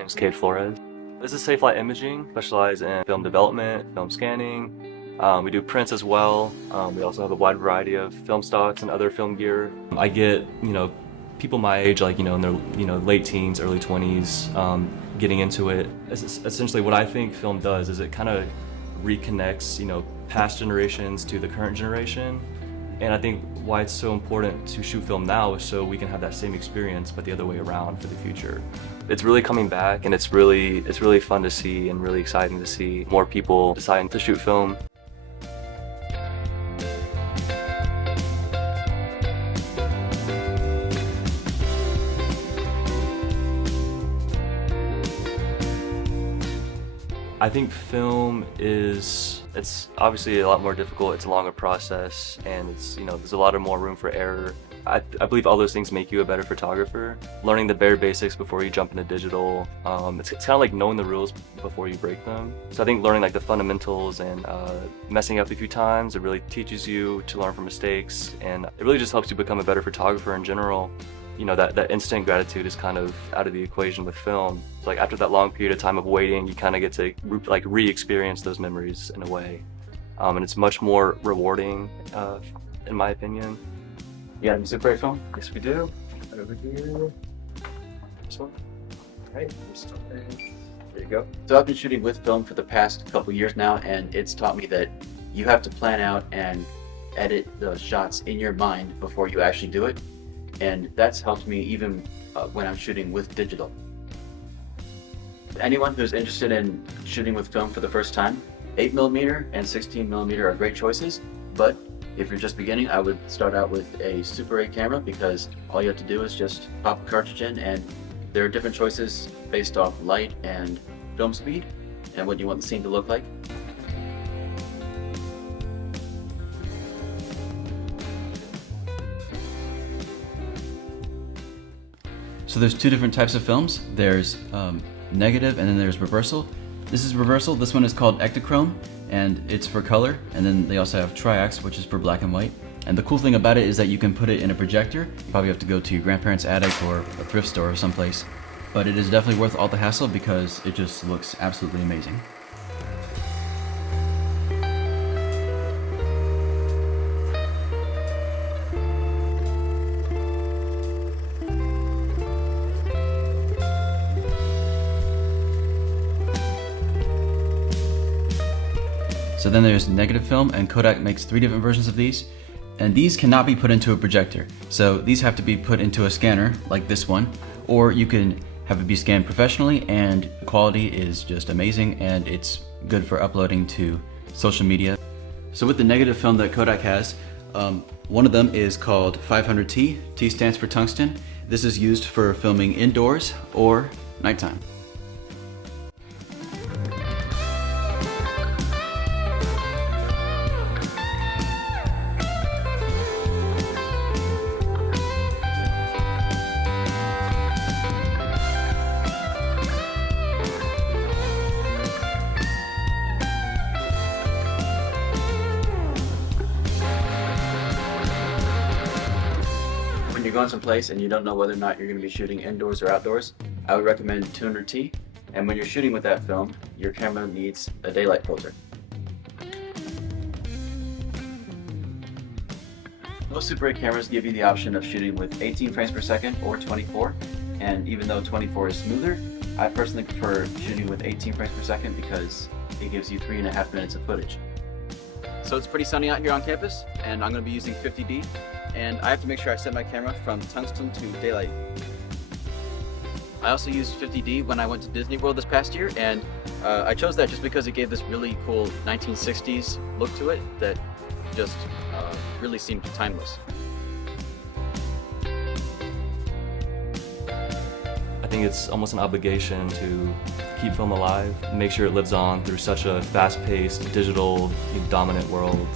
name is Cade Flores. This is Safelight Imaging, specialize in film development, film scanning. We do prints as well. We also have a wide variety of film stocks and other film gear. I get, people my age, like, in their, late teens, early 20s, getting into it. Essentially what I think film does is it kind of reconnects, past generations to the current generation. And I think why it's so important to shoot film now is so we can have that same experience, but the other way around for the future. It's really coming back, and it's really fun to see and really exciting to see more people deciding to shoot film. I think film it's obviously a lot more difficult, it's a longer process, and it's, there's a lot of more room for error. I believe all those things make you a better photographer. Learning the bare basics before you jump into digital, it's kind of like knowing the rules before you break them. So I think learning like the fundamentals and messing up a few times, it really teaches you to learn from mistakes, and it really just helps you become a better photographer in general. That instant gratitude is kind of out of the equation with film. So like after that long period of time of waiting, you kind of get to re-experience those memories in a way. And it's much more rewarding, in my opinion. Yeah, music break film? Yes, we do. Right over here. This one. All right, there you go. So I've been shooting with film for the past couple years now, and it's taught me that you have to plan out and edit the shots in your mind before you actually do it. And that's helped me even when I'm shooting with digital. Anyone who's interested in shooting with film for the first time, 8mm and 16mm are great choices, but if you're just beginning, I would start out with a Super 8 camera, because all you have to do is just pop a cartridge in, and there are different choices based off light and film speed and what you want the scene to look like. So there's two different types of films. There's negative, and then there's reversal. This is reversal. This one is called Ektachrome, and it's for color. And then they also have Triax, which is for black and white. And the cool thing about it is that you can put it in a projector. You probably have to go to your grandparents' attic or a thrift store or someplace. But it is definitely worth all the hassle because it just looks absolutely amazing. So then there's negative film, and Kodak makes 3 different versions of these, and these cannot be put into a projector. So these have to be put into a scanner like this one, or you can have it be scanned professionally, and the quality is just amazing, and it's good for uploading to social media. So with the negative film that Kodak has, one of them is called 500T. T stands for tungsten. This is used for filming indoors or nighttime. When you're going someplace and you don't know whether or not you're going to be shooting indoors or outdoors, I would recommend 200T. And when you're shooting with that film, your camera needs a daylight filter. Most Super 8 cameras give you the option of shooting with 18 frames per second or 24. And even though 24 is smoother, I personally prefer shooting with 18 frames per second because it gives you 3.5 minutes of footage. So it's pretty sunny out here on campus, and I'm going to be using 50D. And I have to make sure I set my camera from tungsten to daylight. I also used 50D when I went to Disney World this past year, and I chose that just because it gave this really cool 1960s look to it that just really seemed timeless. I think it's almost an obligation to keep film alive, make sure it lives on through such a fast-paced, digital, dominant world.